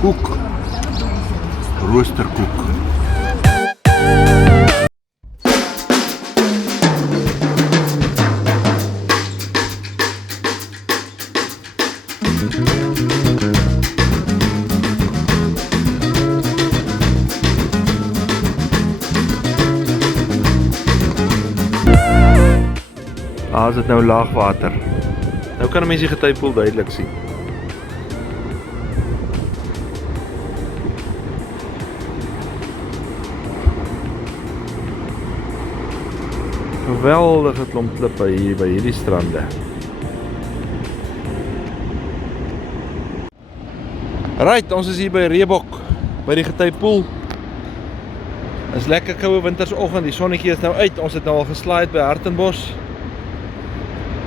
Koek. Roosterkoek. Daar is dit nou laagwater. Nou kan 'n mens die Getypoel duidelik sien. Geweldige klomp klippe hier by hierdie strande. Right, ons is hier by Reebok, by die Getypoel. Dit is lekker koue wintersoggend, die sonnetjie is nou uit. Ons het nou al geslaai by Hartenbos.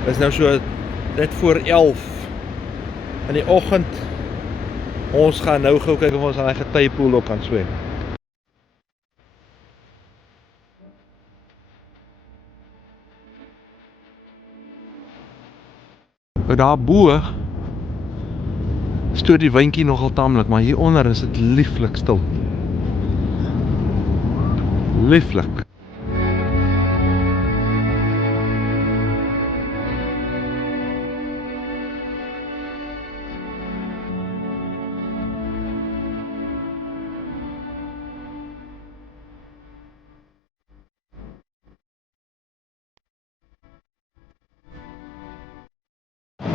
Dit is nou so net voor 11 in die oggend. Ons gaan nou gou kyk of ons aan die Getypoel ook kan swem. Daar bo stoot die windjie nogal taamlik, maar hier onder is dit lieflik stil. Lieflik.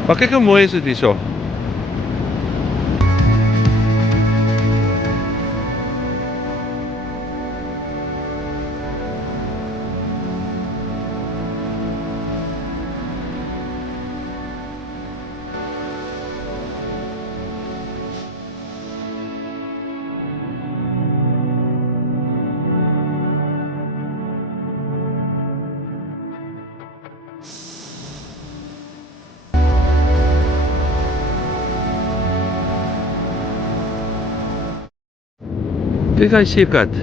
Maar kyk hoe mooi is dit hierso. Kyk hy seekat.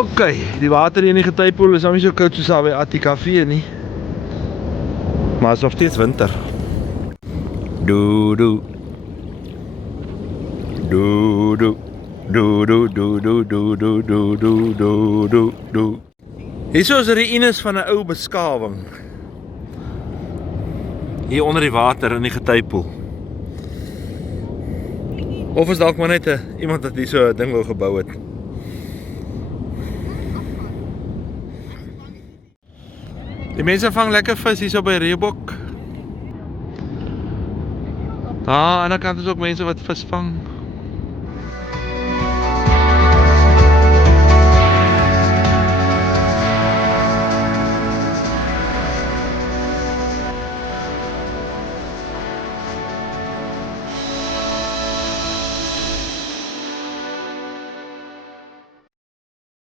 Okay, die water hier in die Getypoel is nou nie so koud soos daar by Attikafee nie. Maar is nog steeds winter. Do do do do do do do do do do do do do do do. Hierso is ruïnes van 'n ou beskawing. Hier onder die water in die Getypoel. Of is dalk maar net iemand wat hier so 'n ding wou gebou het. Die mense vang lekker vis hierso by Reebok. Aan die ander kant is ook mense wat vis vang.